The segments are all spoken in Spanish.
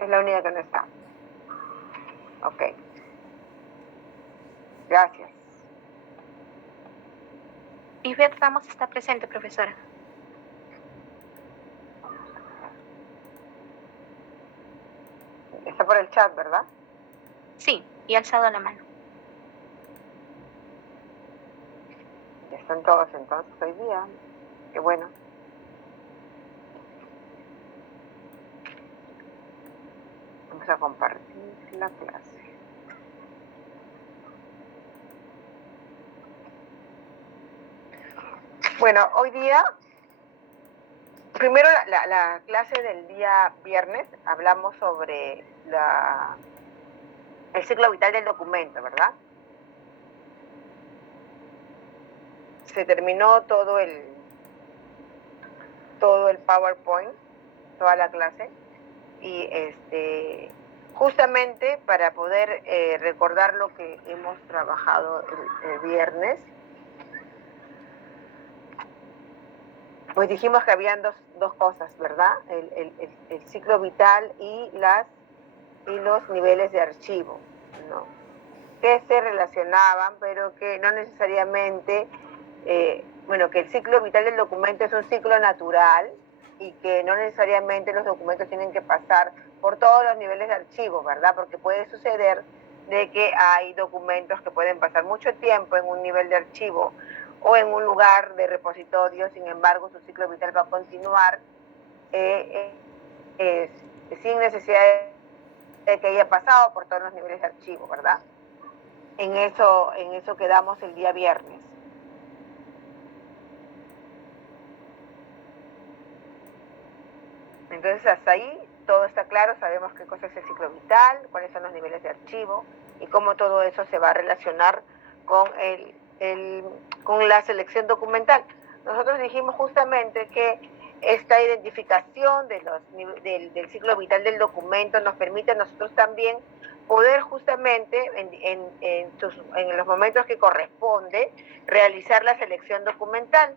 Es la única que no está. Ok. Gracias. Ivette Ramos está presente, profesora. Está por el chat, ¿verdad? Sí, y alzado la mano. Ya están todos entonces hoy día. Qué bueno. Vamos a compartir la clase. Bueno, hoy día, primero la clase del día viernes, hablamos sobre el ciclo vital del documento, ¿verdad? Se terminó todo el PowerPoint, toda la clase, y justamente para poder recordar lo que hemos trabajado el viernes, pues dijimos que habían dos cosas, ¿verdad? El ciclo vital y los niveles de archivo, ¿no? Que se relacionaban, pero que no necesariamente, que el ciclo vital del documento es un ciclo natural y que no necesariamente los documentos tienen que pasar por todos los niveles de archivo, ¿verdad? Porque puede suceder de que hay documentos que pueden pasar mucho tiempo en un nivel de archivo o en un lugar de repositorio, sin embargo su ciclo vital va a continuar sin necesidad de que haya pasado por todos los niveles de archivo, ¿verdad? En eso quedamos el día viernes. Entonces hasta ahí todo está claro, sabemos qué cosa es el ciclo vital, cuáles son los niveles de archivo y cómo todo eso se va a relacionar con con la selección documental. Nosotros dijimos justamente que esta identificación del ciclo vital del documento nos permite a nosotros también poder justamente en los momentos que corresponde realizar la selección documental,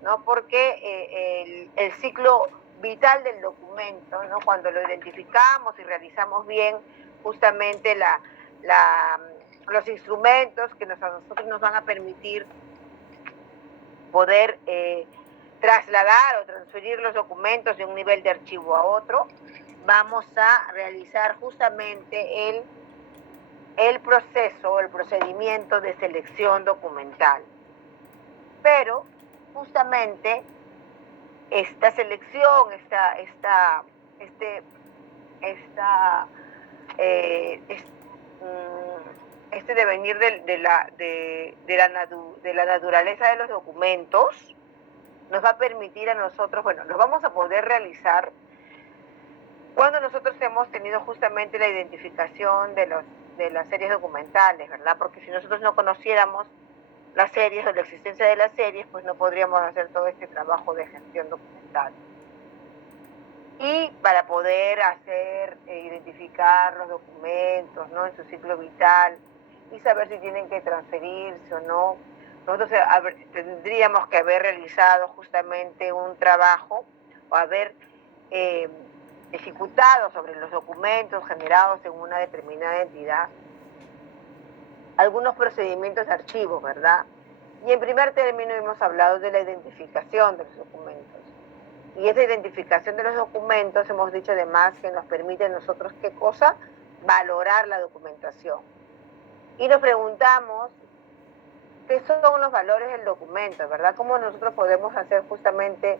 ¿no? Porque el ciclo vital del documento, ¿no? Cuando lo identificamos y realizamos bien justamente los instrumentos que a nosotros nos van a permitir poder trasladar o transferir los documentos de un nivel de archivo a otro, vamos a realizar justamente el proceso, el procedimiento de selección documental. Pero justamente esta selección, este devenir de la naturaleza de los documentos nos va a permitir a nosotros, los vamos a poder realizar cuando nosotros hemos tenido justamente la identificación de las series documentales, ¿verdad? Porque si nosotros no conociéramos las series o la existencia de las series, pues no podríamos hacer todo este trabajo de gestión documental. Y para poder identificar los documentos, ¿no? En su ciclo vital y saber si tienen que transferirse o no, nosotros tendríamos que haber realizado justamente un trabajo o haber ejecutado sobre los documentos generados en una determinada entidad algunos procedimientos de archivo, ¿verdad? Y en primer término hemos hablado de la identificación de los documentos. Y esa identificación de los documentos hemos dicho además que nos permite a nosotros, ¿qué cosa? Valorar la documentación. Y nos preguntamos, ¿qué son los valores del documento, verdad? ¿Cómo nosotros podemos hacer justamente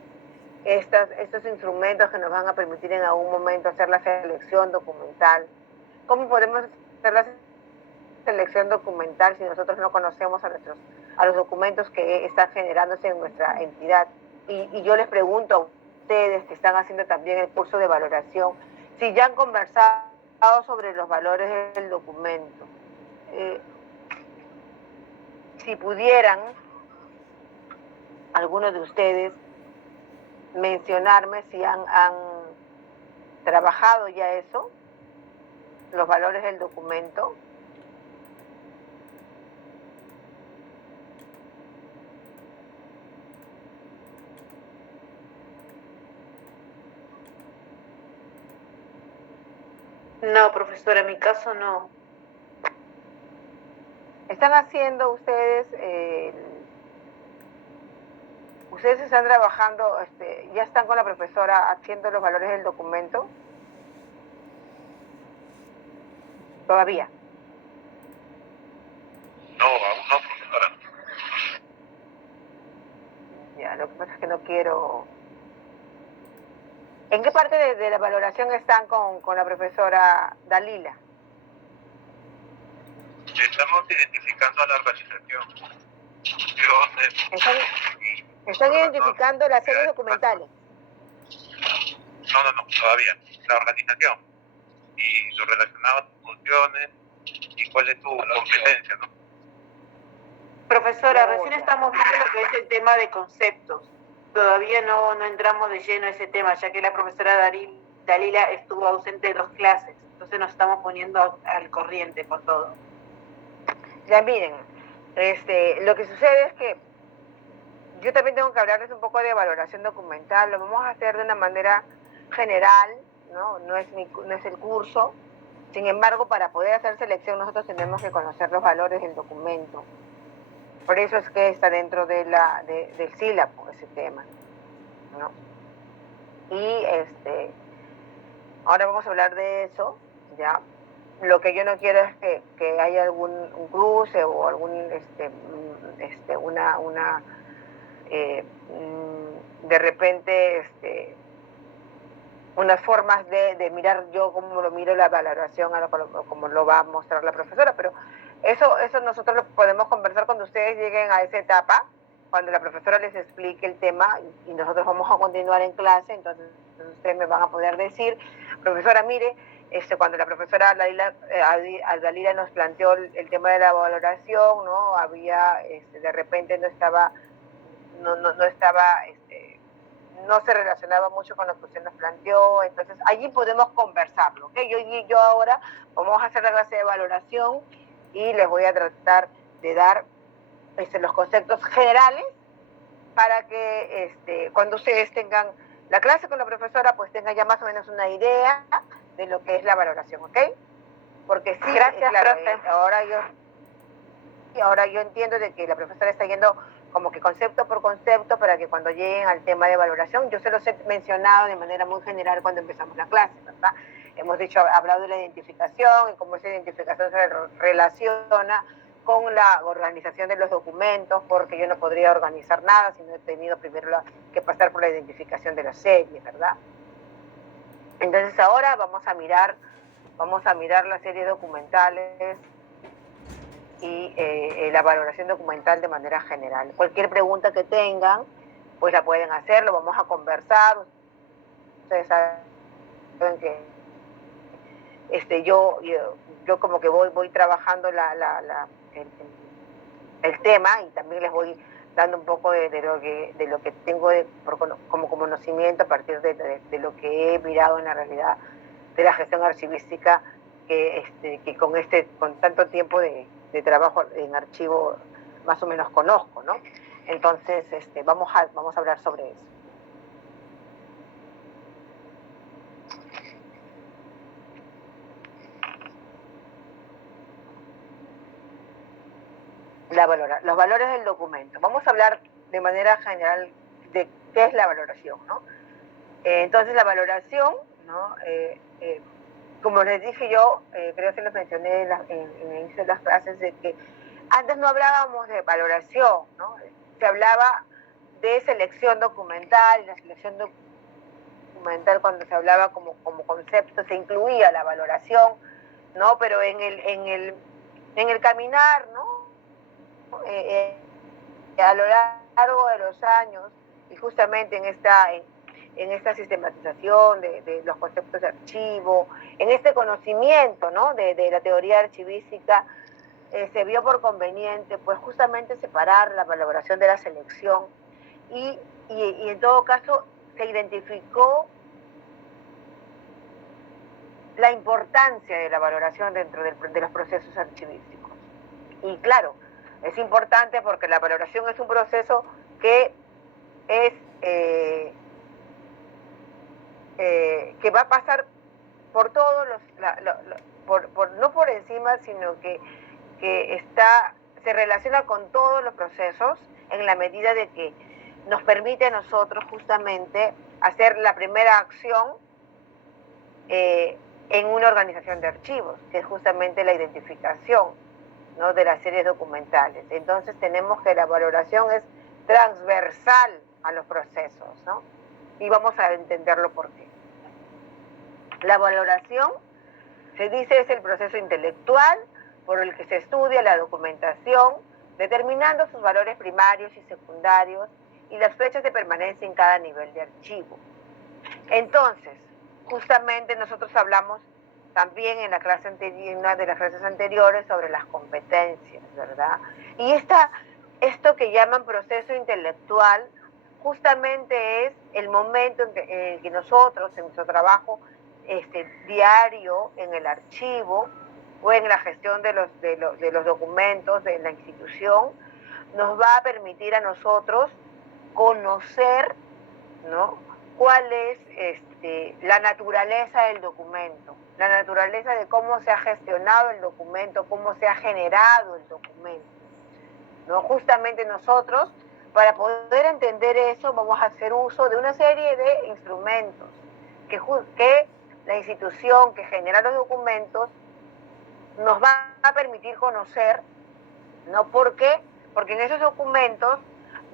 estos instrumentos que nos van a permitir en algún momento hacer la selección documental? ¿Cómo podemos hacer la selección documental si nosotros no conocemos a los documentos que están generándose en nuestra entidad? Y yo les pregunto a ustedes que están haciendo también el curso de valoración, si ya han conversado sobre los valores del documento. Si pudieran, algunos de ustedes, mencionarme si han trabajado ya eso, los valores del documento. No, profesora, en mi caso no. ¿Están haciendo ustedes, ustedes están trabajando, ya están con la profesora haciendo los valores del documento? ¿Todavía? No, aún no, profesora. Ya, lo que pasa es que no quiero... ¿En qué parte de la valoración están con la profesora Dalila? Estamos identificando a la organización. ¿Están identificando las series documentales? No, todavía. La organización y lo relacionado a tus funciones y cuál es tu competencia, ¿no? Profesora, recién estamos viendo lo que es el tema de conceptos. Todavía no entramos de lleno a ese tema, ya que la profesora Dalila estuvo ausente de 2 clases. Entonces nos estamos poniendo al corriente con todo. Ya miren, lo que sucede es que yo también tengo que hablarles un poco de valoración documental. Lo vamos a hacer de una manera general, no es el curso. Sin embargo, para poder hacer selección nosotros tenemos que conocer los valores del documento. Por eso es que está dentro del sílabo ese tema, ¿no? Y ahora vamos a hablar de eso, ¿ya? Lo que yo no quiero es que haya un cruce o de repente unas formas de mirar yo como lo miro la valoración como lo va a mostrar la profesora, pero eso nosotros lo podemos conversar cuando ustedes lleguen a esa etapa, cuando la profesora les explique el tema y nosotros vamos a continuar en clase. Entonces ustedes me van a poder decir, profesora, mire, cuando la profesora Dalila nos planteó el tema de la valoración, ¿no? Había, de repente no se relacionaba mucho con lo que usted nos planteó. Entonces allí podemos conversarlo, ¿ok? Yo ahora vamos a hacer la clase de valoración y les voy a tratar de dar los conceptos generales para que cuando ustedes tengan la clase con la profesora, pues tengan ya más o menos una idea de lo que es la valoración, ¿ok? Porque sí, gracias, claro, profe. ahora yo entiendo de que la profesora está yendo como que concepto por concepto para que cuando lleguen al tema de valoración, yo se los he mencionado de manera muy general cuando empezamos la clase, ¿verdad? Hemos hablado de la identificación y cómo esa identificación se relaciona con la organización de los documentos, porque yo no podría organizar nada si no he tenido primero que pasar por la identificación de la serie, ¿verdad? Entonces ahora vamos a mirar las series documentales y la valoración documental de manera general. Cualquier pregunta que tengan, pues la pueden hacer, lo vamos a conversar. Ustedes saben que yo como que voy trabajando el tema, y también les voy dando un poco de lo que tengo como conocimiento a partir de lo que he mirado en la realidad de la gestión archivística, que con tanto tiempo de trabajo en archivo más o menos conozco, ¿no? Entonces vamos a hablar sobre eso. Los valores del documento. Vamos a hablar de manera general de qué es la valoración, ¿no? Entonces la valoración, ¿no? Como les dije yo, creo que les mencioné en el inicio de las clases, de que antes no hablábamos de valoración, ¿no? Se hablaba de selección documental, y la selección documental, cuando se hablaba como concepto, se incluía la valoración, ¿no? Pero en el caminar, ¿no? A lo largo de los años, y justamente en esta sistematización de los conceptos de archivo, en este conocimiento, ¿no? de la teoría archivística, se vio por conveniente, pues justamente separar la valoración de la selección, y en todo caso se identificó la importancia de la valoración dentro de los procesos archivísticos. Y claro, es importante porque la valoración es un proceso que que va a pasar por todos los, no por encima, sino que se relaciona con todos los procesos en la medida de que nos permite a nosotros justamente hacer la primera acción en una organización de archivos, que es justamente la identificación, ¿no?, de las series documentales. Entonces tenemos que la valoración es transversal a los procesos, ¿no? Y vamos a entenderlo por qué. La valoración, se dice, es el proceso intelectual por el que se estudia la documentación, determinando sus valores primarios y secundarios y las fechas de permanencia en cada nivel de archivo. Entonces, justamente nosotros hablamos también en una de las clases anteriores sobre las competencias, ¿verdad? Y esto que llaman proceso intelectual justamente es el momento en que nosotros, en nuestro trabajo diario en el archivo o en la gestión de los documentos de la institución, nos va a permitir a nosotros conocer, ¿no?, cuál es la naturaleza del documento, la naturaleza de cómo se ha gestionado el documento, cómo se ha generado el documento, ¿no? Justamente nosotros, para poder entender eso, vamos a hacer uso de una serie de instrumentos que la institución que genera los documentos nos va a permitir conocer, ¿no? ¿Por qué? Porque en esos documentos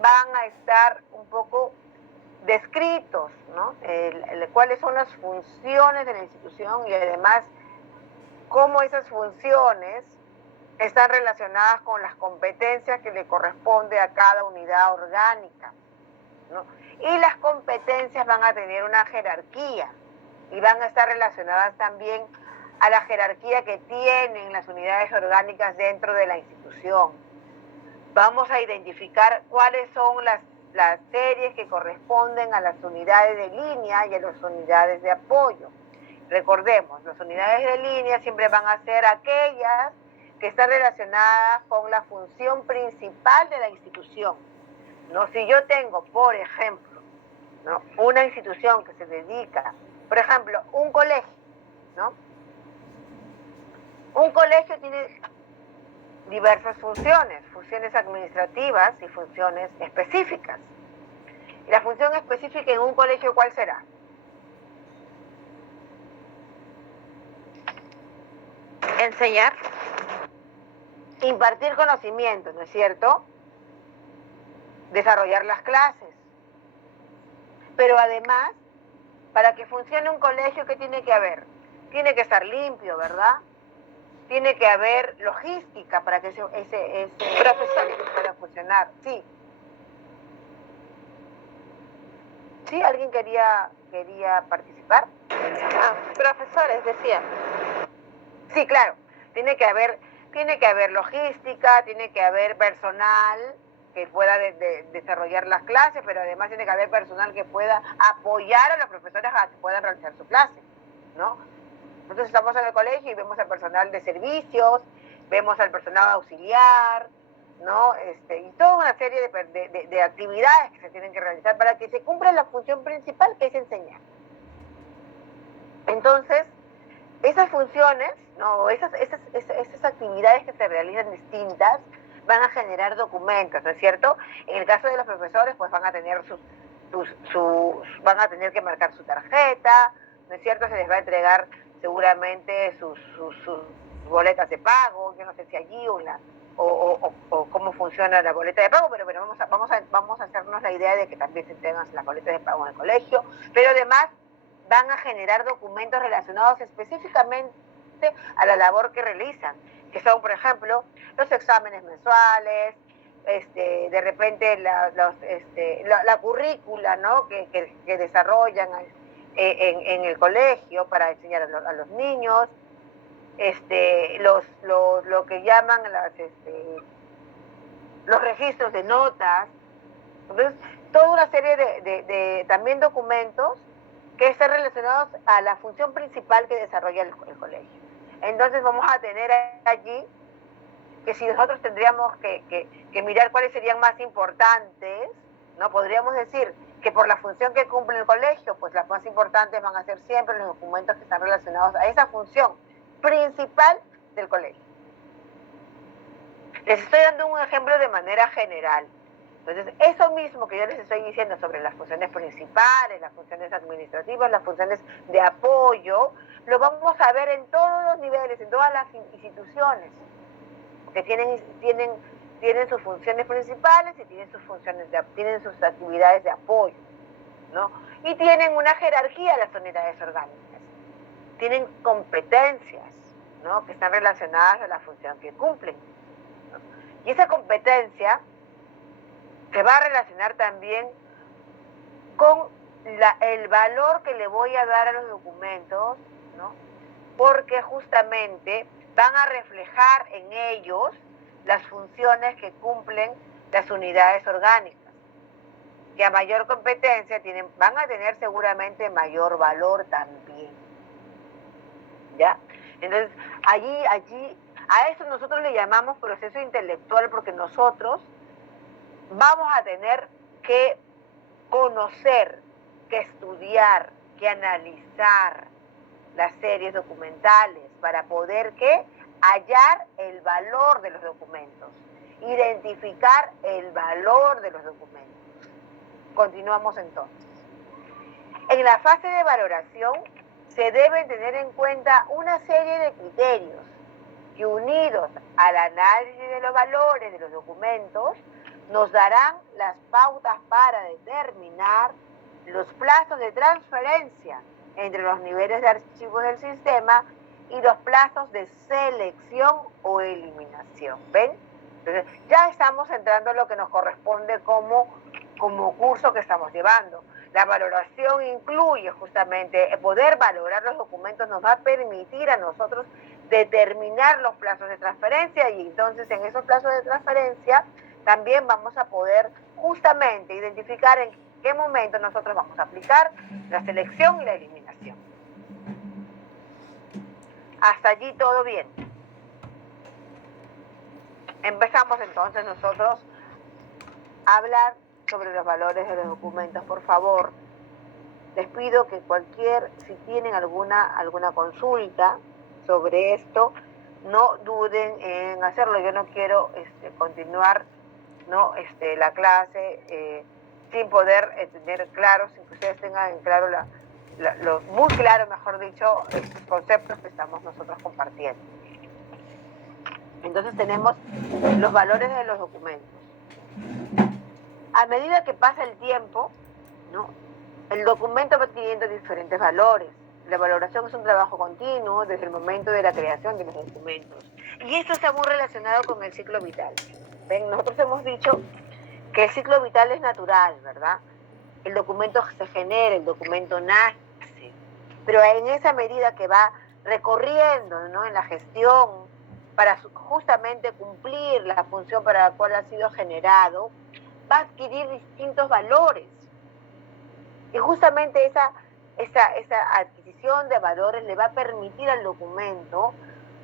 van a estar un poco descritos, ¿no?, cuáles son las funciones de la institución y además cómo esas funciones están relacionadas con las competencias que le corresponde a cada unidad orgánica, ¿no? Y las competencias van a tener una jerarquía y van a estar relacionadas también a la jerarquía que tienen las unidades orgánicas dentro de la institución. Vamos a identificar cuáles son las series que corresponden a las unidades de línea y a las unidades de apoyo. Recordemos, las unidades de línea siempre van a ser aquellas que están relacionadas con la función principal de la institución, ¿no? Si yo tengo, por ejemplo, ¿no?, una institución que se dedica, por ejemplo, un colegio, ¿no? Un colegio tiene diversas funciones administrativas y funciones específicas. ¿Y la función específica en un colegio cuál será? Enseñar. Impartir conocimiento, ¿no es cierto? Desarrollar las clases. Pero además, para que funcione un colegio, ¿qué tiene que haber? Tiene que estar limpio, ¿verdad? Tiene que haber logística para que ese profesor pueda funcionar. Sí. ¿Sí? ¿Alguien quería participar? Profesores, decía. Sí, claro. Tiene que haber logística, tiene que haber personal que pueda desarrollar las clases, pero además tiene que haber personal que pueda apoyar a los profesores a que puedan realizar su clase, ¿no? Nosotros estamos en el colegio y vemos al personal de servicios, vemos al personal auxiliar, ¿no? Y toda una serie de actividades que se tienen que realizar para que se cumpla la función principal, que es enseñar. Entonces, esas funciones, ¿no?, esas actividades que se realizan distintas, van a generar documentos, ¿no es cierto? En el caso de los profesores, pues van a tener van a tener que marcar su tarjeta, ¿no es cierto? Se les va a entregar seguramente sus boletas de pago. Yo no sé si allí o cómo funciona la boleta de pago, pero vamos a hacernos la idea de que también se entregan las boletas de pago en el colegio, pero además van a generar documentos relacionados específicamente a la labor que realizan, que son, por ejemplo, los exámenes mensuales, de repente la currícula, ¿no?, que desarrollan en el colegio para enseñar a los niños, lo que llaman los registros de notas. Entonces, toda una serie de también documentos que están relacionados a la función principal que desarrolla el colegio. Entonces vamos a tener allí que si nosotros tendríamos que mirar cuáles serían más importantes, ¿no?, podríamos decir que por la función que cumple el colegio, pues las más importantes van a ser siempre los documentos que están relacionados a esa función principal del colegio. Les estoy dando un ejemplo de manera general. Entonces, eso mismo que yo les estoy diciendo sobre las funciones principales, las funciones administrativas, las funciones de apoyo, lo vamos a ver en todos los niveles, en todas las instituciones, que tienen sus funciones principales y tienen sus actividades de apoyo, ¿no? Y tienen una jerarquía las unidades orgánicas, tienen competencias, ¿no?, que están relacionadas a la función que cumplen, ¿no? Y esa competencia se va a relacionar también con el valor que le voy a dar a los documentos, ¿no?, porque justamente van a reflejar en ellos las funciones que cumplen las unidades orgánicas, que a mayor competencia van a tener seguramente mayor valor también, ¿ya? Entonces, allí, a eso nosotros le llamamos proceso intelectual, porque nosotros vamos a tener que conocer, que estudiar, que analizar las series documentales para poder hallar el valor de los documentos, identificar el valor de los documentos. Continuamos entonces. En la fase de valoración se deben tener en cuenta una serie de criterios que, unidos al análisis de los valores de los documentos, nos darán las pautas para determinar los plazos de transferencia entre los niveles de archivos del sistema y los plazos de selección o eliminación. ¿Ven? Entonces, ya estamos entrando a lo que nos corresponde como curso que estamos llevando. La valoración incluye justamente poder valorar los documentos, nos va a permitir a nosotros determinar los plazos de transferencia, y entonces en esos plazos de transferencia también vamos a poder justamente identificar en qué momento nosotros vamos a aplicar la selección y la eliminación. Hasta allí todo bien. Empezamos entonces nosotros a hablar sobre los valores de los documentos. Por favor, les pido que si tienen alguna consulta sobre esto, no duden en hacerlo. Yo no quiero continuar, ¿no?, la clase sin poder tener claro, sin que ustedes tengan en claro muy claro, mejor dicho, estos conceptos que estamos nosotros compartiendo. Entonces tenemos los valores de los documentos. A medida que pasa el tiempo, ¿no?, el documento va adquiriendo diferentes valores. La valoración es un trabajo continuo desde el momento de la creación de los documentos. Y esto está muy relacionado con el ciclo vital. ¿Ven? Nosotros hemos dicho que el ciclo vital es natural, ¿verdad? El documento se genera, el documento nace, pero en esa medida que va recorriendo, ¿no?, en la gestión para justamente cumplir la función para la cual ha sido generado, va a adquirir distintos valores. Y justamente esa adquisición de valores le va a permitir al documento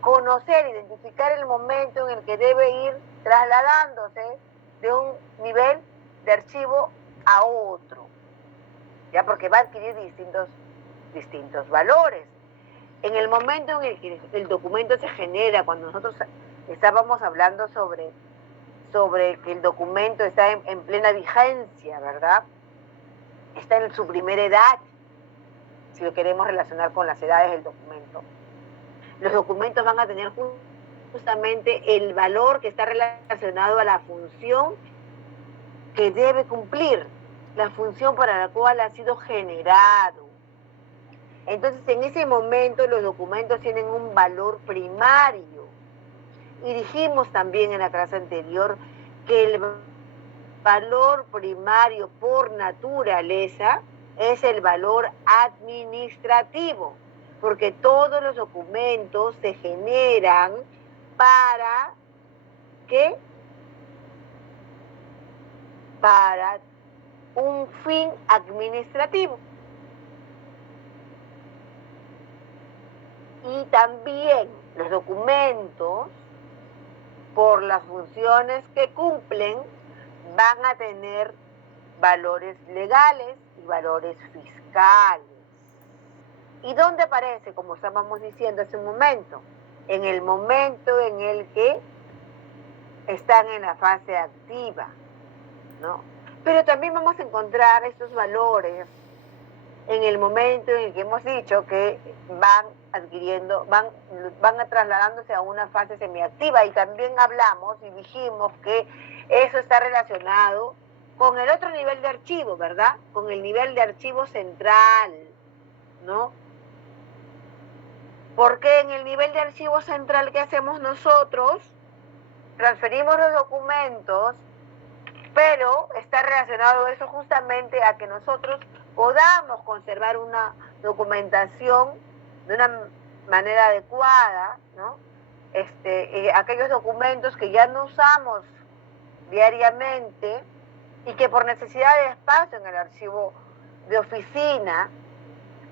conocer, identificar el momento en el que debe ir trasladándose de un nivel de archivo a otro, ya, porque va a adquirir distintos valores. En el momento en el que el documento se genera, cuando nosotros estábamos hablando sobre que el documento está en plena vigencia, ¿verdad?, está en su primera edad, si lo queremos relacionar con las edades del documento. Los documentos van a tener justamente el valor que está relacionado a la función que debe cumplir, la función para la cual ha sido generado. Entonces, en ese momento los documentos tienen un valor primario. Y dijimos también en la clase anterior que el valor primario por naturaleza es el valor administrativo, porque todos los documentos se generan para un fin administrativo. Y también los documentos, por las funciones que cumplen, van a tener valores legales y valores fiscales. ¿Y dónde aparece? Como estábamos diciendo hace un momento, en el momento en el que están en la fase activa, ¿no? Pero también vamos a encontrar estos valores en el momento en el que hemos dicho que van adquiriendo, van trasladándose a una fase semiactiva, y también hablamos y dijimos que eso está relacionado con el otro nivel de archivo, ¿verdad? Con el nivel de archivo central, ¿no? Porque en el nivel de archivo central, ¿qué hacemos nosotros? Transferimos los documentos, pero está relacionado eso justamente a que nosotros podamos conservar una documentación de una manera adecuada, ¿no? Aquellos documentos que ya no usamos diariamente y que por necesidad de espacio en el archivo de oficina,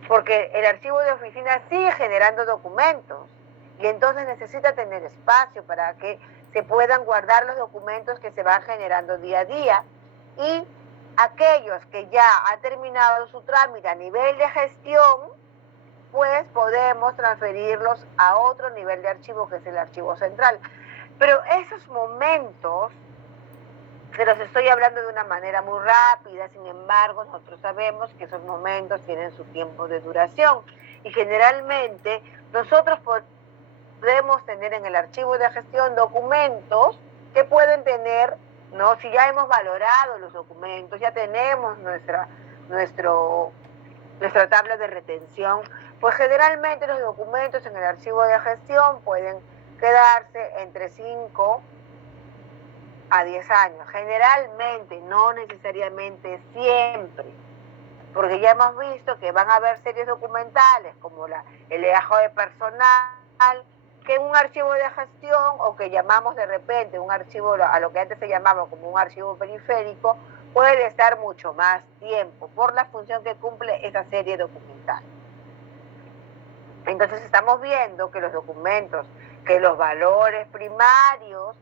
porque el archivo de oficina sigue generando documentos y entonces necesita tener espacio para que se puedan guardar los documentos que se van generando día a día, y aquellos que ya han terminado su trámite a nivel de gestión, pues podemos transferirlos a otro nivel de archivo, que es el archivo central. Pero esos momentos, se los estoy hablando de una manera muy rápida, sin embargo, nosotros sabemos que esos momentos tienen su tiempo de duración, y generalmente nosotros podemos tener en el archivo de gestión documentos que pueden tener, ¿no? Si ya hemos valorado los documentos, ya tenemos nuestra tabla de retención, pues generalmente los documentos en el archivo de gestión pueden quedarse entre 5 a 10 años, generalmente, no necesariamente siempre, porque ya hemos visto que van a haber series documentales como el legajo de personal, que un archivo de gestión, o que llamamos de repente un archivo, a lo que antes se llamaba como un archivo periférico, puede estar mucho más tiempo por la función que cumple esa serie documental. Entonces estamos viendo que los documentos, que los valores primarios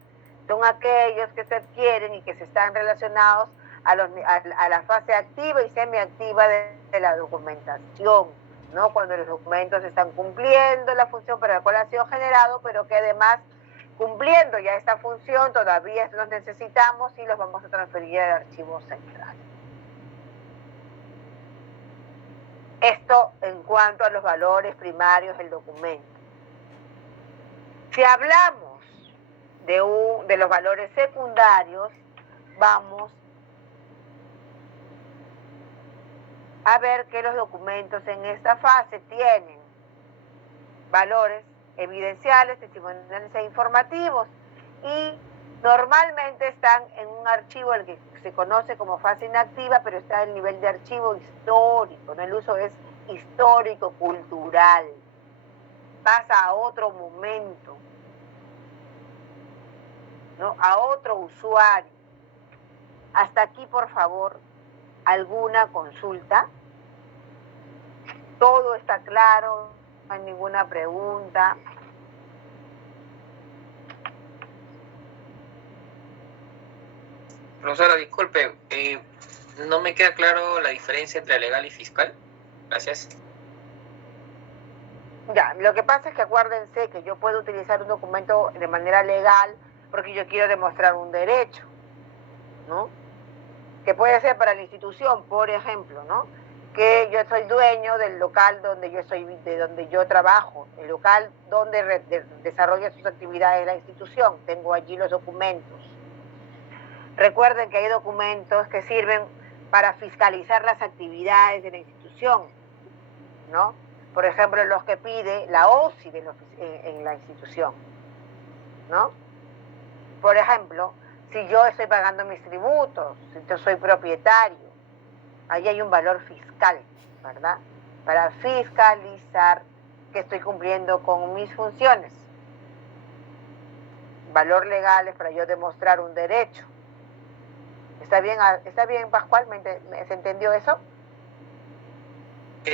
son aquellos que se adquieren y que se están relacionados a la fase activa y semiactiva de la documentación, ¿no? Cuando los documentos están cumpliendo la función para la cual ha sido generado, pero que además, cumpliendo ya esta función, todavía los necesitamos y los vamos a transferir al archivo central. Esto en cuanto a los valores primarios del documento. Si hablamos de los valores secundarios, vamos a ver que los documentos en esta fase tienen valores evidenciales, testimoniales e informativos, y normalmente están en un archivo el que se conoce como fase inactiva, pero está en el nivel de archivo histórico, ¿no? El uso es histórico-cultural, pasa a otro momento, ¿no? A otro usuario. Hasta aquí, por favor, ¿alguna consulta? ¿Todo está claro? ¿No hay ninguna pregunta? Profesora, disculpe, no me queda claro la diferencia entre legal y fiscal. Gracias. Ya, lo que pasa es que acuérdense que yo puedo utilizar un documento de manera legal porque yo quiero demostrar un derecho, ¿no? Que puede ser para la institución, por ejemplo, ¿no? Que yo soy dueño del local de donde yo trabajo, el local donde desarrolla sus actividades la institución. Tengo allí los documentos. Recuerden que hay documentos que sirven para fiscalizar las actividades de la institución, ¿no? Por ejemplo, los que pide la OSI en la institución, ¿no? Por ejemplo, si yo estoy pagando mis tributos, si yo soy propietario, ahí hay un valor fiscal, ¿verdad? Para fiscalizar que estoy cumpliendo con mis funciones. Valor legal es para yo demostrar un derecho. ¿Está bien, Pascual? ¿Se entendió eso?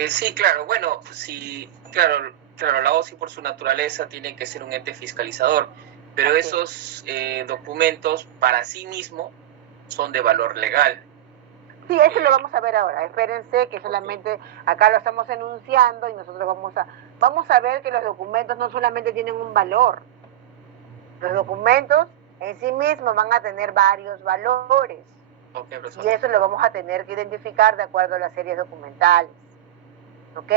Sí, claro. Bueno, sí, claro, la OSI por su naturaleza tiene que ser un ente fiscalizador, pero así esos documentos para sí mismo son de valor legal. Sí, eso lo vamos a ver ahora. Espérense que solamente acá lo estamos enunciando y nosotros vamos a ver que los documentos no solamente tienen un valor. Los documentos en sí mismos van a tener varios valores. Ok, profesor. Y eso lo vamos a tener que identificar de acuerdo a las series documentales. ¿Ok?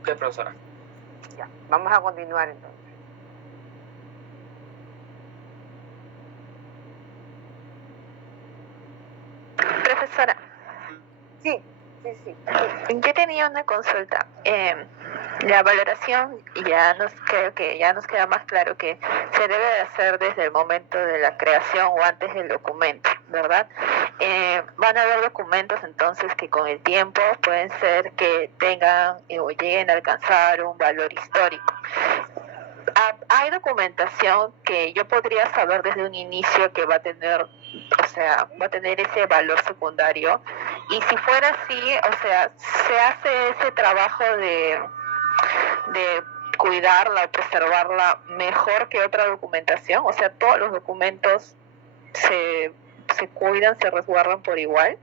Ok, profesora. Ya, vamos a continuar entonces. Profesora, Sí, sí, sí. yo tenía una consulta. La valoración creo que ya nos queda más claro que se debe de hacer desde el momento de la creación o antes del documento, ¿verdad? Van a haber documentos entonces que con el tiempo pueden ser que tengan o lleguen a alcanzar un valor histórico. Hay documentación que yo podría saber desde un inicio que va a tener, o sea, va a tener ese valor secundario. Y si fuera así, o sea, se hace ese trabajo de cuidarla, preservarla mejor que otra documentación. O sea, todos los documentos se cuidan, se resguardan por igual.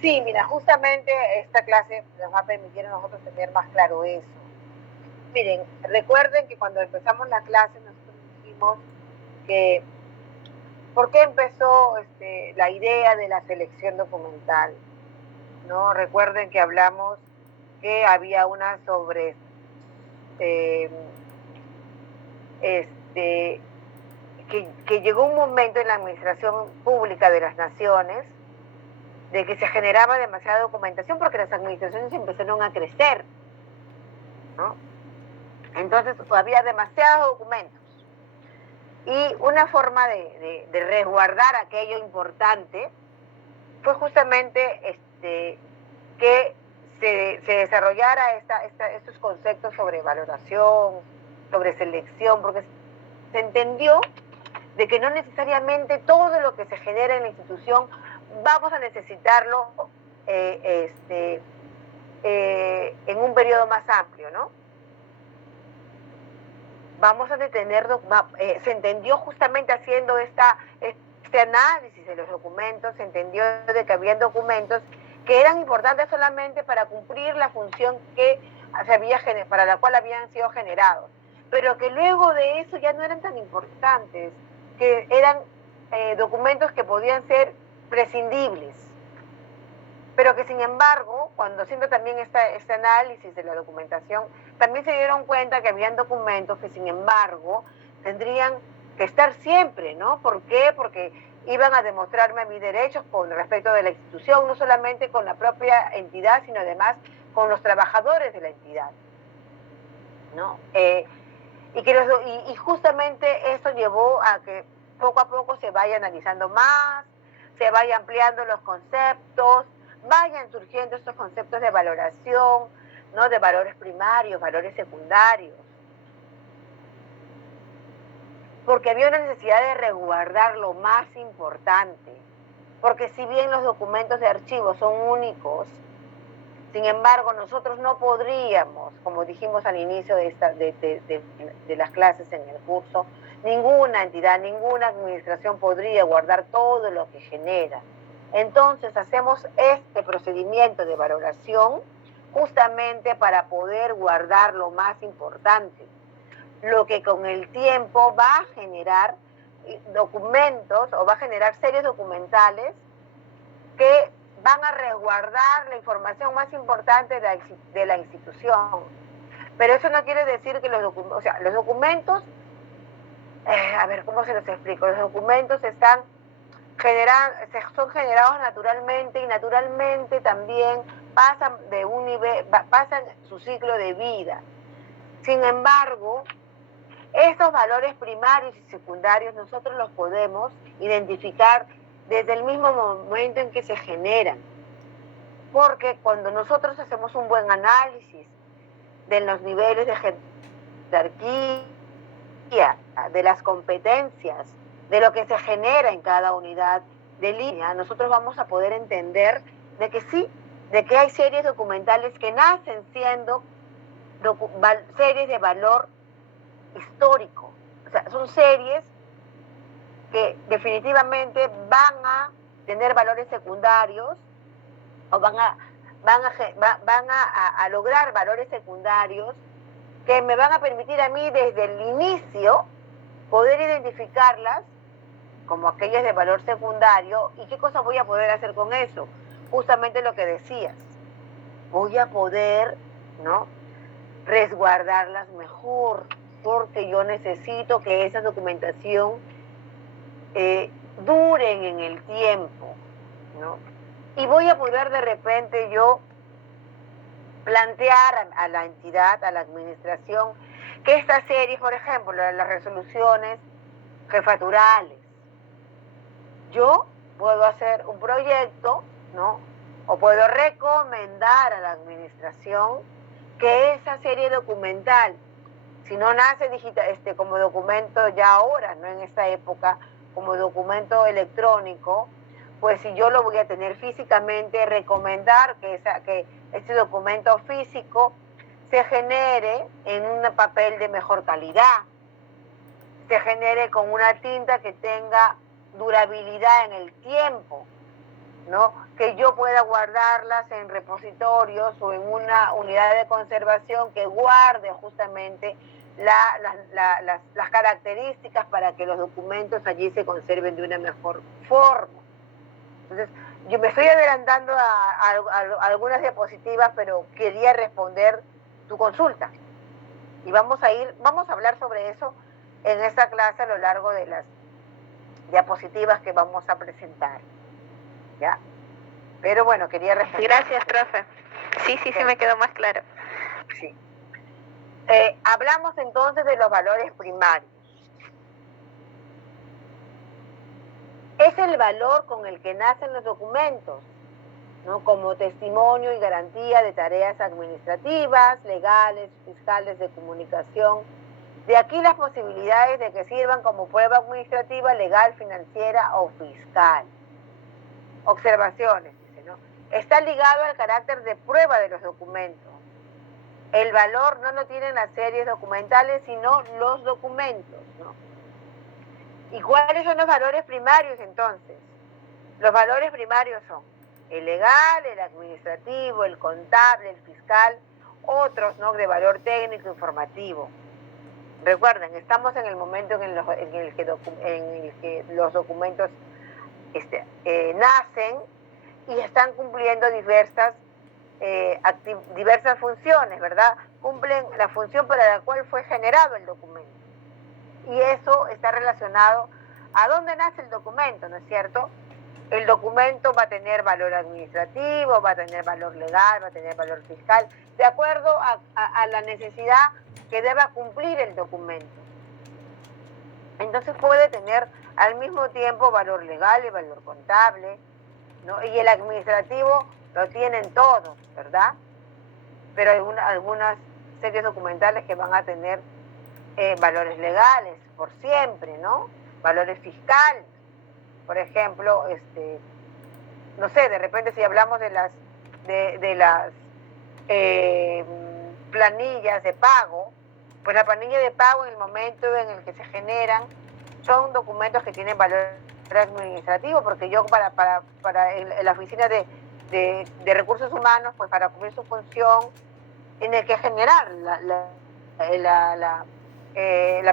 Sí, mira, justamente esta clase nos va a permitir a nosotros tener más claro eso. Miren, recuerden que cuando empezamos la clase nosotros dijimos que ¿por qué empezó la idea de la selección documental? ¿No? Recuerden que hablamos que había una sobre que llegó un momento en la administración pública de las naciones de que se generaba demasiada documentación porque las administraciones empezaron a crecer, ¿no? Entonces había demasiados documentos. Y una forma de resguardar aquello importante fue justamente que se desarrollara estos conceptos sobre valoración, sobre selección, porque se entendió de que no necesariamente todo lo que se genera en la institución vamos a necesitarlo en un periodo más amplio, ¿no? Vamos a detenerlo, se entendió justamente haciendo este análisis de los documentos, se entendió de que había documentos que eran importantes solamente para cumplir la función que para la cual habían sido generados, pero que luego de eso ya no eran tan importantes, que eran documentos que podían ser prescindibles, pero que sin embargo, cuando haciendo también este análisis de la documentación, también se dieron cuenta que habían documentos que sin embargo tendrían que estar siempre, ¿no? ¿Por qué? Porque iban a demostrarme a mis derechos con respecto de la institución, no solamente con la propia entidad, sino además con los trabajadores de la entidad, ¿no? Y justamente eso llevó a que poco a poco se vaya analizando más, se vaya ampliando los conceptos, vayan surgiendo estos conceptos de valoración, ¿no? De valores primarios, valores secundarios. Porque había una necesidad de resguardar lo más importante. Porque si bien los documentos de archivo son únicos, sin embargo, nosotros no podríamos, como dijimos al inicio de las clases en el curso, ninguna entidad, ninguna administración podría guardar todo lo que genera. Entonces, hacemos este procedimiento de valoración justamente para poder guardar lo más importante, lo que con el tiempo va a generar documentos o va a generar series documentales que van a resguardar la información más importante de la institución. Pero eso no quiere decir que los documentos, a ver, ¿cómo se los explico? Los documentos son generados naturalmente y naturalmente también pasan su ciclo de vida. Sin embargo, estos valores primarios y secundarios nosotros los podemos identificar desde el mismo momento en que se generan. Porque cuando nosotros hacemos un buen análisis de los niveles de jerarquía, de las competencias, de lo que se genera en cada unidad de línea, nosotros vamos a poder entender de que sí, de que hay series documentales que nacen siendo series de valor histórico. O sea, son series que definitivamente van a tener valores secundarios o van a lograr valores secundarios que me van a permitir a mí desde el inicio poder identificarlas como aquellas de valor secundario. ¿Y qué cosa voy a poder hacer con eso? Justamente lo que decías. Voy a poder, ¿no?, resguardarlas mejor, porque yo necesito que esa documentación duren en el tiempo, ¿no? Y voy a poder de repente yo plantear a la entidad, a la administración, que estas series, por ejemplo, las resoluciones jefaturales, yo puedo hacer un proyecto, ¿no?, o puedo recomendar a la administración que esa serie documental, si no nace como documento ya ahora, no en esta época, como documento electrónico, pues si yo lo voy a tener físicamente, recomendar que este documento físico se genere en un papel de mejor calidad, se genere con una tinta que tenga durabilidad en el tiempo, ¿no?, que yo pueda guardarlas en repositorios o en una unidad de conservación que guarde justamente las características para que los documentos allí se conserven de una mejor forma. Entonces, yo me estoy adelantando a algunas diapositivas, pero quería responder tu consulta. Y vamos a hablar sobre eso en esta clase a lo largo de las diapositivas que vamos a presentar. ¿Ya? Pero bueno, quería responder. Gracias, profe. Sí, me quedó más claro. Sí. Hablamos entonces de los valores primarios. Es el valor con el que nacen los documentos, ¿no?, como testimonio y garantía de tareas administrativas, legales, fiscales, de comunicación. De aquí las posibilidades de que sirvan como prueba administrativa, legal, financiera o fiscal. Observaciones, dice, ¿no? Está ligado al carácter de prueba de los documentos. El valor no lo tienen las series documentales, sino los documentos, ¿no? ¿Y cuáles son los valores primarios entonces? Los valores primarios son el legal, el administrativo, el contable, el fiscal, otros, ¿no?, de valor técnico informativo. Recuerden, estamos en el momento en el que los documentos nacen y están cumpliendo diversas funciones, ¿verdad? Cumplen la función para la cual fue generado el documento. Y eso está relacionado a dónde nace el documento, ¿no es cierto? El documento va a tener valor administrativo, va a tener valor legal, va a tener valor fiscal, de acuerdo a la necesidad que deba cumplir el documento. Entonces puede tener al mismo tiempo valor legal y valor contable, ¿no? Y el administrativo lo tienen todos, ¿verdad? Pero hay algunas series documentales que van a tener valores legales por siempre, ¿no? Valores fiscales. Por ejemplo, no sé, de repente si hablamos de las planillas de pago, pues la planilla de pago en el momento en el que se generan son documentos que tienen valor administrativo, porque yo en la oficina de recursos humanos, pues para cumplir su función, tiene que generar la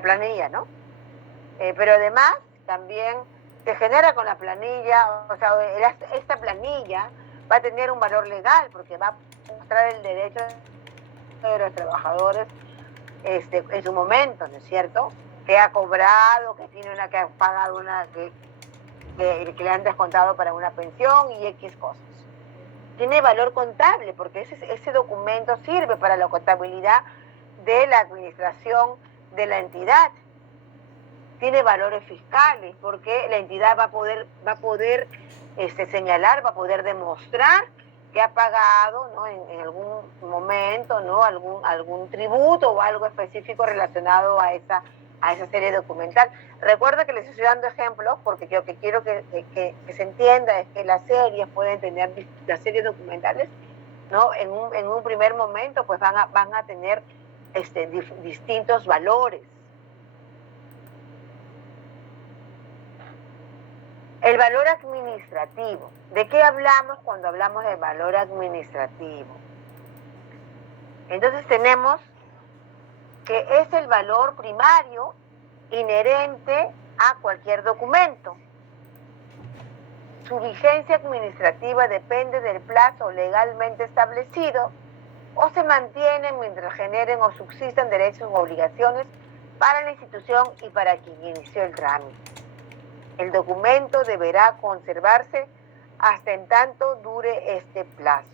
planilla, ¿no? Pero además también se genera con la planilla, o sea, esta planilla va a tener un valor legal porque va a mostrar el derecho de los trabajadores en su momento, ¿no es cierto? Que ha cobrado, que ha pagado que le han descontado para una pensión y X cosas. Tiene valor contable porque ese documento sirve para la contabilidad de la administración de la entidad. Tiene valores fiscales porque la entidad va a poder señalar, va a poder demostrar que ha pagado, ¿no?, en algún momento, ¿no?, algún tributo o algo específico relacionado a esa serie documental. Recuerda que les estoy dando ejemplos porque yo que quiero que se entienda es que las series pueden tener, las series documentales, ¿no?, en un primer momento pues van a tener distintos valores. El valor administrativo. ¿De qué hablamos cuando hablamos de valor administrativo? Entonces tenemos que es el valor primario inherente a cualquier documento. Su vigencia administrativa depende del plazo legalmente establecido o se mantiene mientras generen o subsistan derechos u obligaciones para la institución y para quien inició el trámite. El documento deberá conservarse hasta en tanto dure este plazo.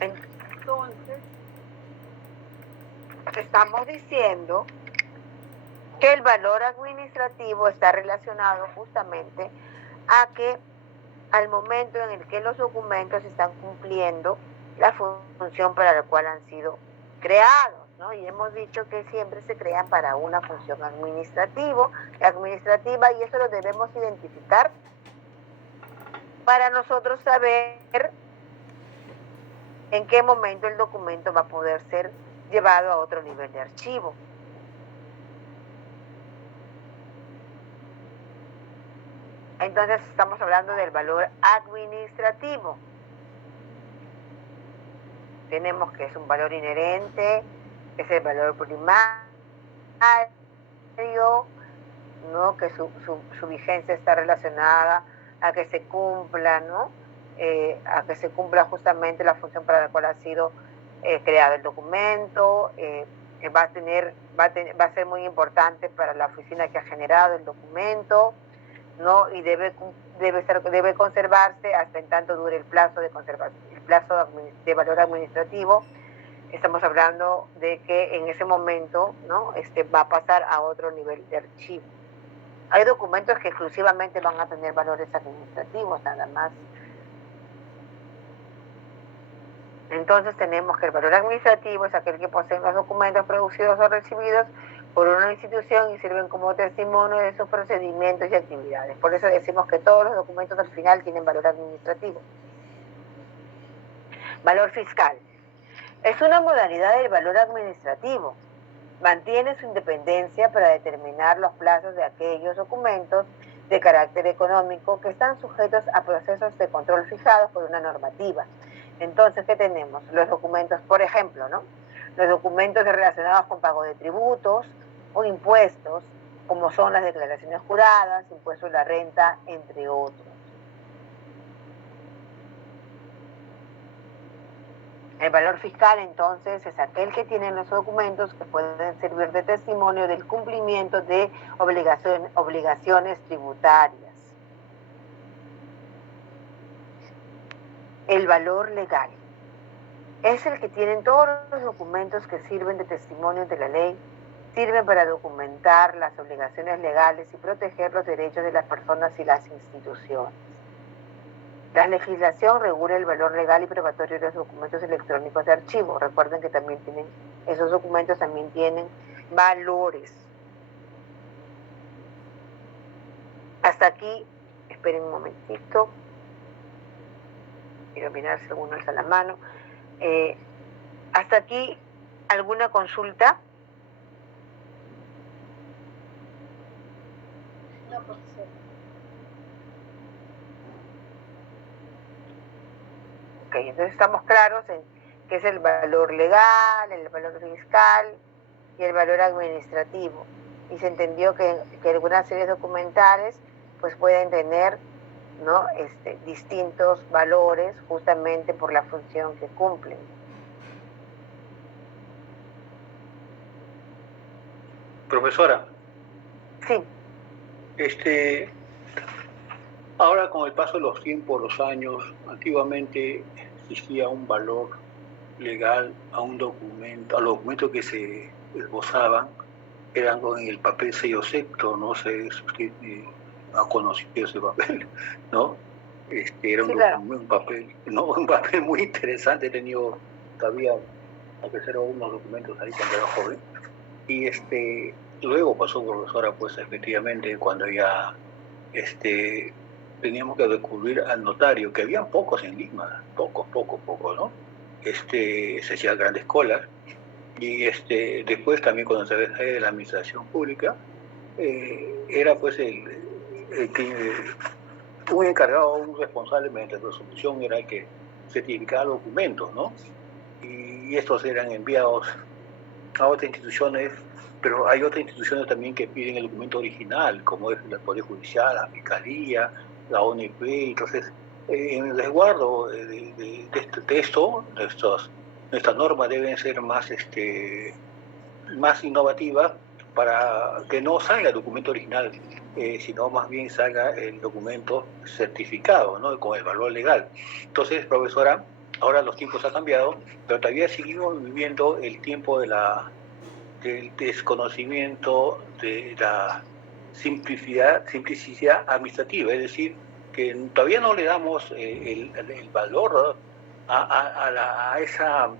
Entonces, estamos diciendo que el valor administrativo está relacionado justamente a que al momento en el que los documentos están cumpliendo la función para la cual han sido creados, ¿no? Y hemos dicho que siempre se crean para una función administrativa, y eso lo debemos identificar para nosotros saber en qué momento el documento va a poder ser llevado a otro nivel de archivo. Entonces estamos hablando del valor administrativo. Tenemos que es un valor inherente, es el valor primario, ¿no? Que su vigencia está relacionada a que se cumpla, ¿no? A que se cumpla justamente la función para la cual ha sido creado el documento. Va a ser muy importante para la oficina que ha generado el documento, ¿no? Y debe conservarse hasta en tanto dure el plazo de conservación, el plazo de valor administrativo. Estamos hablando de que en ese momento, ¿no? Va a pasar a otro nivel de archivo. Hay documentos que exclusivamente van a tener valores administrativos, nada más. Entonces tenemos que el valor administrativo es aquel que poseen los documentos producidos o recibidos por una institución y sirven como testimonio de sus procedimientos y actividades. Por eso decimos que todos los documentos al final tienen valor administrativo. Valor fiscal. Es una modalidad del valor administrativo. Mantiene su independencia para determinar los plazos de aquellos documentos de carácter económico que están sujetos a procesos de control fijados por una normativa. Entonces, ¿qué tenemos? Los documentos, por ejemplo, ¿no? Los documentos relacionados con pago de tributos o impuestos, como son las declaraciones juradas, impuestos a la renta, entre otros. El valor fiscal, entonces, es aquel que tienen los documentos que pueden servir de testimonio del cumplimiento de obligaciones tributarias. El valor legal es el que tienen todos los documentos que sirven de testimonio de la ley, sirven para documentar las obligaciones legales y proteger los derechos de las personas y las instituciones. La legislación regula el valor legal y probatorio de los documentos electrónicos de archivo. Recuerden que también esos documentos también tienen valores. Hasta aquí, esperen un momentito. Quiero mirar si alguno está a la mano. Hasta aquí, ¿alguna consulta? No, profesor. Ok, entonces estamos claros en qué es el valor legal, el valor fiscal y el valor administrativo. Y se entendió que algunas series documentales pues pueden tener, ¿no? Distintos valores justamente por la función que cumplen. Profesora. Sí. Ahora con el paso de los tiempos, los años, antiguamente existía un valor legal a un documento, a los documentos que se esbozaban, eran en el papel sello secto, no sé si usted ha conocido ese papel, ¿no? Era un papel, ¿no? Un papel muy interesante, he tenido todavía, aunque sea unos documentos ahí cuando era joven, y luego pasó, profesora, pues efectivamente cuando ya teníamos que recurrir al notario, que había pocos en Lima, poco, ¿no? Se hacían grandes colas, y después también cuando se de la administración pública, era pues un encargado, un responsable mediante resolución era el que certificaba documentos, ¿no? Y estos eran enviados a otras instituciones, pero hay otras instituciones también que piden el documento original, como es el Poder Judicial, la Fiscalía, la ONP. Entonces, en el resguardo de este texto, nuestras normas deben ser más innovativas para que no salga el documento original, sino más bien salga el documento certificado, ¿no? Con el valor legal. Entonces, profesora, ahora los tiempos han cambiado, pero todavía seguimos viviendo el tiempo del desconocimiento, de la simplicidad administrativa, es decir, que todavía no le damos el valor a esa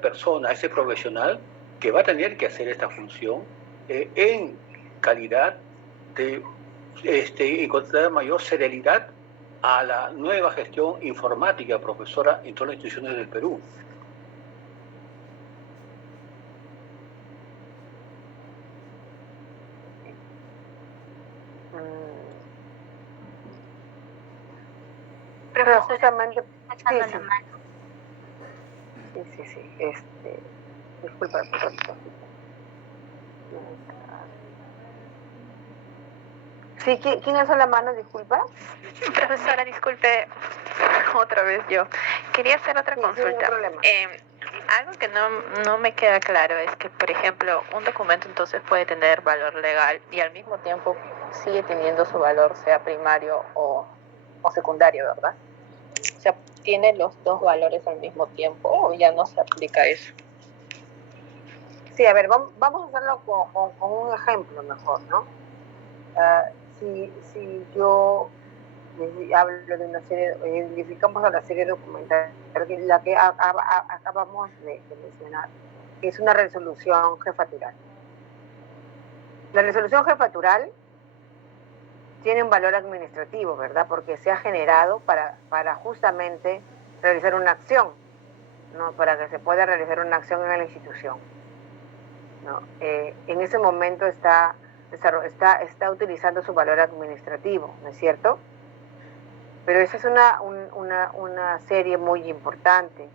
persona, a ese profesional que va a tener que hacer esta función en calidad de encontrar mayor celeridad a la nueva gestión informática, profesora, en todas las instituciones del Perú. Pero justamente, Alzando la mano. sí. Disculpa, profesor. Sí, ¿quién alzó la mano? Disculpa. Profesora, disculpe, otra vez yo. Quería hacer otra consulta. Algo que no me queda claro es que, por ejemplo, un documento entonces puede tener valor legal y al mismo tiempo sigue teniendo su valor, sea primario o secundario, ¿verdad? O sea, ¿tiene los dos valores al mismo tiempo o ya no se aplica eso? Sí, a ver, vamos a hacerlo con un ejemplo mejor, ¿no? Si yo hablo de una serie, identificamos a la serie documental, la que acabamos de mencionar, que es una resolución jefatural. La resolución jefatural tiene un valor administrativo, ¿verdad? Porque se ha generado para justamente realizar una acción, ¿no? Para que se pueda realizar una acción en la institución, ¿no? En ese momento está utilizando su valor administrativo, ¿no es cierto? Pero esa es una serie muy importante,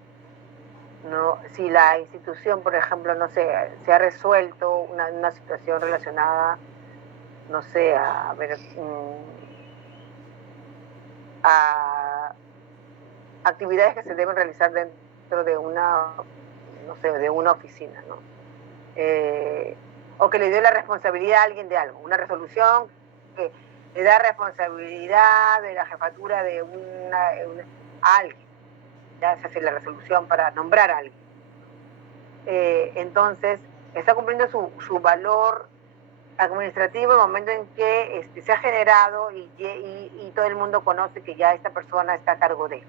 ¿no? Si la institución, por ejemplo, no sé, se ha resuelto una situación relacionada, no sé, a actividades que se deben realizar dentro de de una oficina, ¿no? O que le dio la responsabilidad a alguien de algo, una resolución que le da responsabilidad de la jefatura de a alguien, ya se hace la resolución para nombrar a alguien. Entonces, está cumpliendo su valor administrativo en el momento en que se ha generado y todo el mundo conoce que ya esta persona está a cargo de,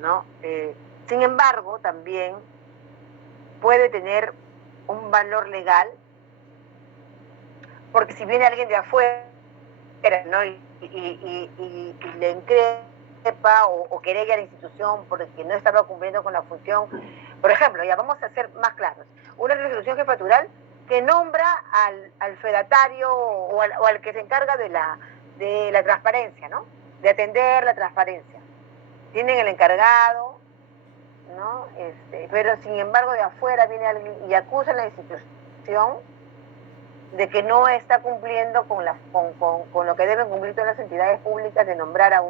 ¿no? Sin embargo, también puede tener un valor legal, porque si viene alguien de afuera, ¿no? y le increpa o querella a la institución porque no estaba cumpliendo con la función, por ejemplo, ya vamos a ser más claros, una resolución jefatural que nombra al fedatario o al que se encarga de la transparencia, ¿no? De atender la transparencia. Tienen el encargado, ¿no? Pero sin embargo de afuera viene alguien y acusa a la institución de que no está cumpliendo con lo que deben cumplir todas las entidades públicas de nombrar a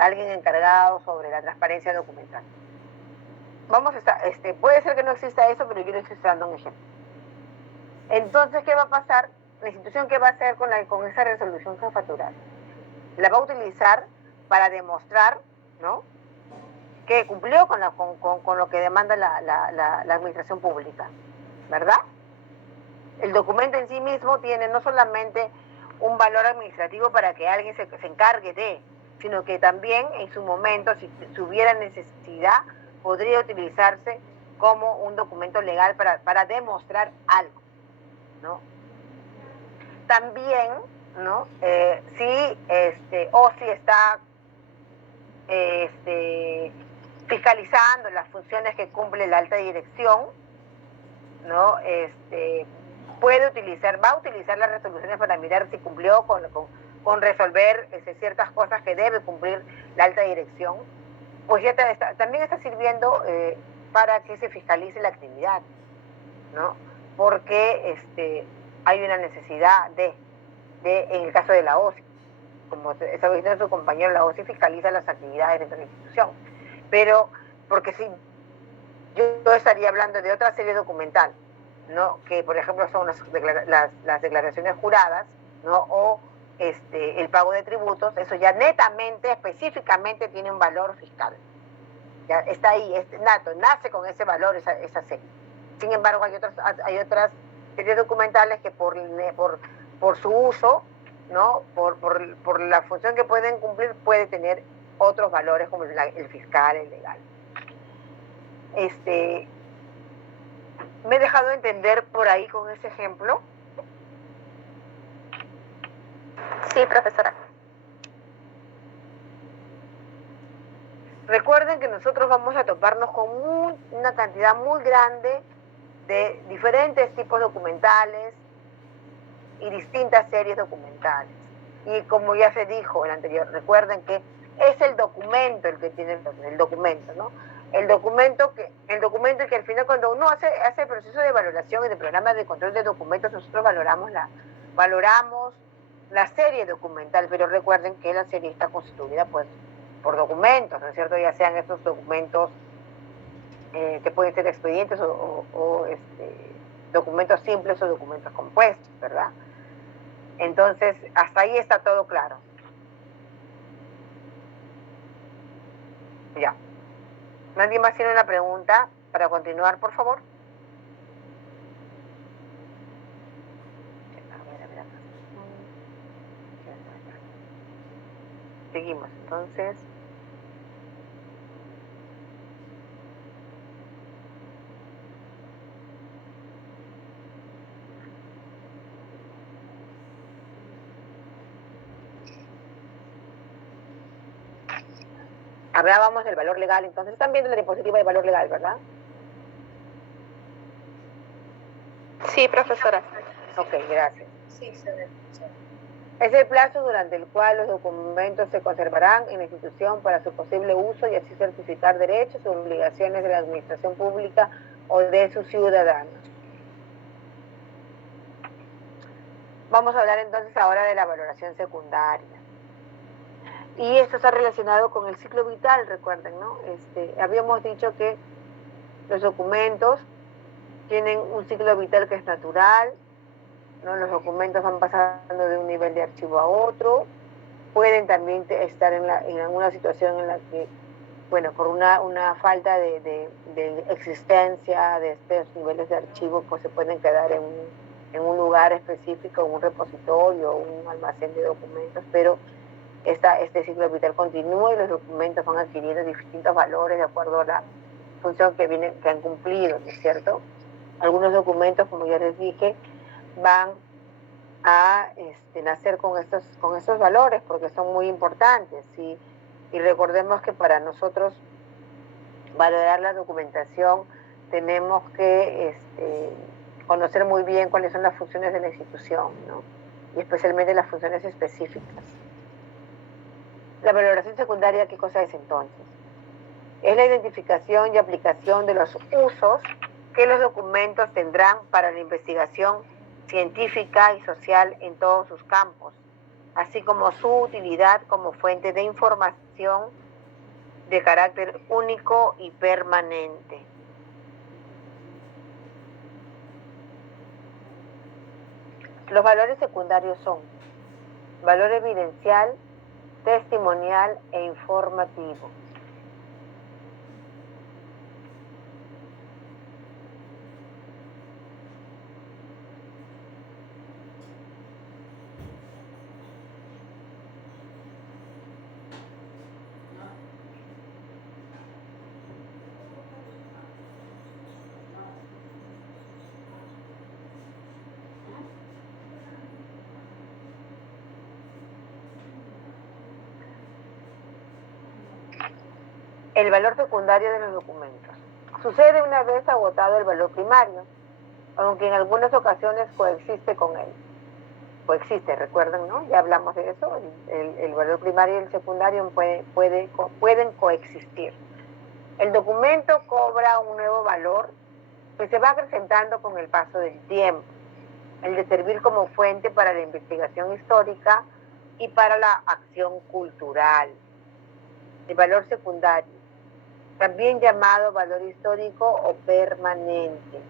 alguien encargado sobre la transparencia documental. Puede ser que no exista eso, pero yo les estoy dando un ejemplo. Entonces, ¿qué va a pasar? La institución, ¿qué va a hacer con esa resolución jefatural? La va a utilizar para demostrar, ¿no?, que cumplió con lo que demanda la administración pública, ¿verdad? El documento en sí mismo tiene no solamente un valor administrativo para que alguien se encargue de, sino que también en su momento, si hubiera necesidad, podría utilizarse como un documento legal para demostrar algo, ¿no? También, ¿no? Si está fiscalizando las funciones que cumple la alta dirección, ¿no? va a utilizar las resoluciones para mirar si cumplió con resolver ciertas cosas que debe cumplir la alta dirección, pues ya también está sirviendo para que se fiscalice la actividad, ¿no? Porque hay una necesidad en el caso de la OSI, como está diciendo su compañero, la OSI fiscaliza las actividades dentro de la institución, pero porque si yo estaría hablando de otra serie documental, ¿no? Que por ejemplo son las declaraciones juradas, ¿no? O el pago de tributos, eso ya netamente, específicamente tiene un valor fiscal. Ya está ahí, nace con ese valor esa serie. Sin embargo, hay otras series documentales que por su uso, ¿no? Por la función que pueden cumplir, puede tener otros valores como el fiscal, el legal. ¿Me he dejado entender por ahí con ese ejemplo? Sí, profesora. Recuerden que nosotros vamos a toparnos con una cantidad muy grande de diferentes tipos documentales y distintas series documentales. Y como ya se dijo en el anterior, recuerden que es el documento el que tiene el documento, ¿no? El documento que al final, cuando uno hace el proceso de valoración en el programa de control de documentos, nosotros valoramos la serie documental, pero recuerden que la serie está constituida pues por documentos, ¿no es cierto? Ya sean estos documentos que pueden ser expedientes o documentos simples o documentos compuestos, ¿verdad? Entonces, hasta ahí está todo claro. Ya. ¿Nadie más tiene una pregunta para continuar, por favor? Seguimos, entonces. Hablábamos del valor legal, entonces están viendo la diapositiva de valor legal, ¿verdad? Sí, profesora. Ok, gracias. Sí, se ve. Es el plazo durante el cual los documentos se conservarán en la institución para su posible uso y así certificar derechos o obligaciones de la administración pública o de sus ciudadanos. Vamos a hablar entonces ahora de la valoración secundaria. Y esto está relacionado con el ciclo vital, recuerden, ¿no? Habíamos dicho que los documentos tienen un ciclo vital que es natural, ¿no? Los documentos van pasando de un nivel de archivo a otro, pueden también estar en alguna situación en la que, bueno, por una falta de existencia de estos niveles de archivo, pues se pueden quedar en un lugar específico, un repositorio, un almacén de documentos, pero este ciclo vital continúa y los documentos van adquiriendo distintos valores de acuerdo a la función que han cumplido, ¿no es cierto? Algunos documentos, como ya les dije, van a nacer con estos valores porque son muy importantes, ¿sí? Y recordemos que para nosotros valorar la documentación tenemos que conocer muy bien cuáles son las funciones de la institución, ¿no? Y especialmente las funciones específicas. La valoración secundaria, ¿qué cosa es entonces? Es la identificación y aplicación de los usos que los documentos tendrán para la investigación científica y social en todos sus campos, así como su utilidad como fuente de información de carácter único y permanente. Los valores secundarios son valor evidencial, testimonial e informativo. El valor secundario de los documentos. Sucede una vez agotado el valor primario. aunque en algunas ocasiones coexiste con él. Coexiste, recuerden, ¿no? Ya hablamos de eso, el valor primario y el secundario pueden coexistir. El documento cobra un nuevo valor que se va acrecentando con el paso del tiempo, el de servir como fuente para la investigación histórica y para la acción cultural. El valor secundario, también llamado valor histórico o permanente.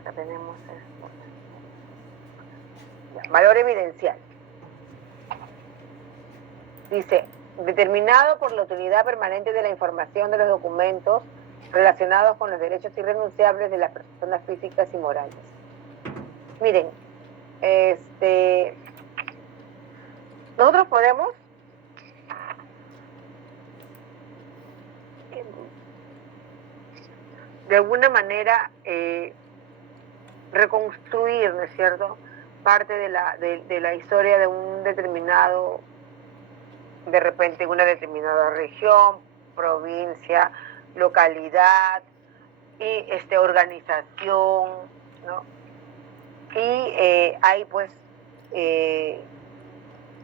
Acá tenemos esto. Valor evidencial. Dice, determinado por la utilidad permanente de la información de los documentos relacionados con los derechos irrenunciables de las personas físicas y morales. Miren, nosotros podemos de alguna manera reconstruir, ¿no es cierto?, parte de la historia de un determinado, de repente una determinada región, provincia, localidad y organización, ¿no? Y hay pues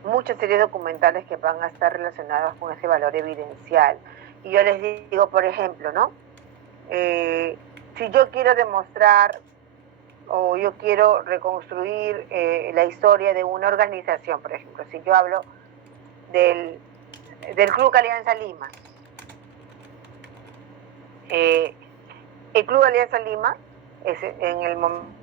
muchas series documentales que van a estar relacionadas con ese valor evidencial. Y yo les digo, por ejemplo, ¿no? Si yo quiero demostrar o yo quiero reconstruir la historia de una organización, por ejemplo, si yo hablo del Club Alianza Lima, el Club Alianza Lima es en el momento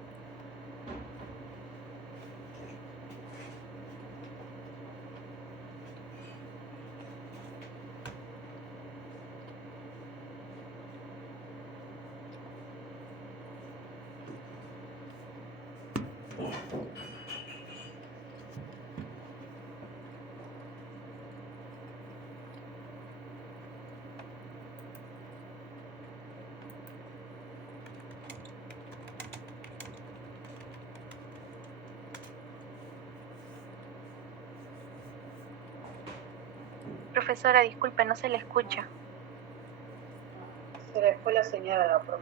Profesora, disculpe, no se le escucha. Se le fue la señal a la profe.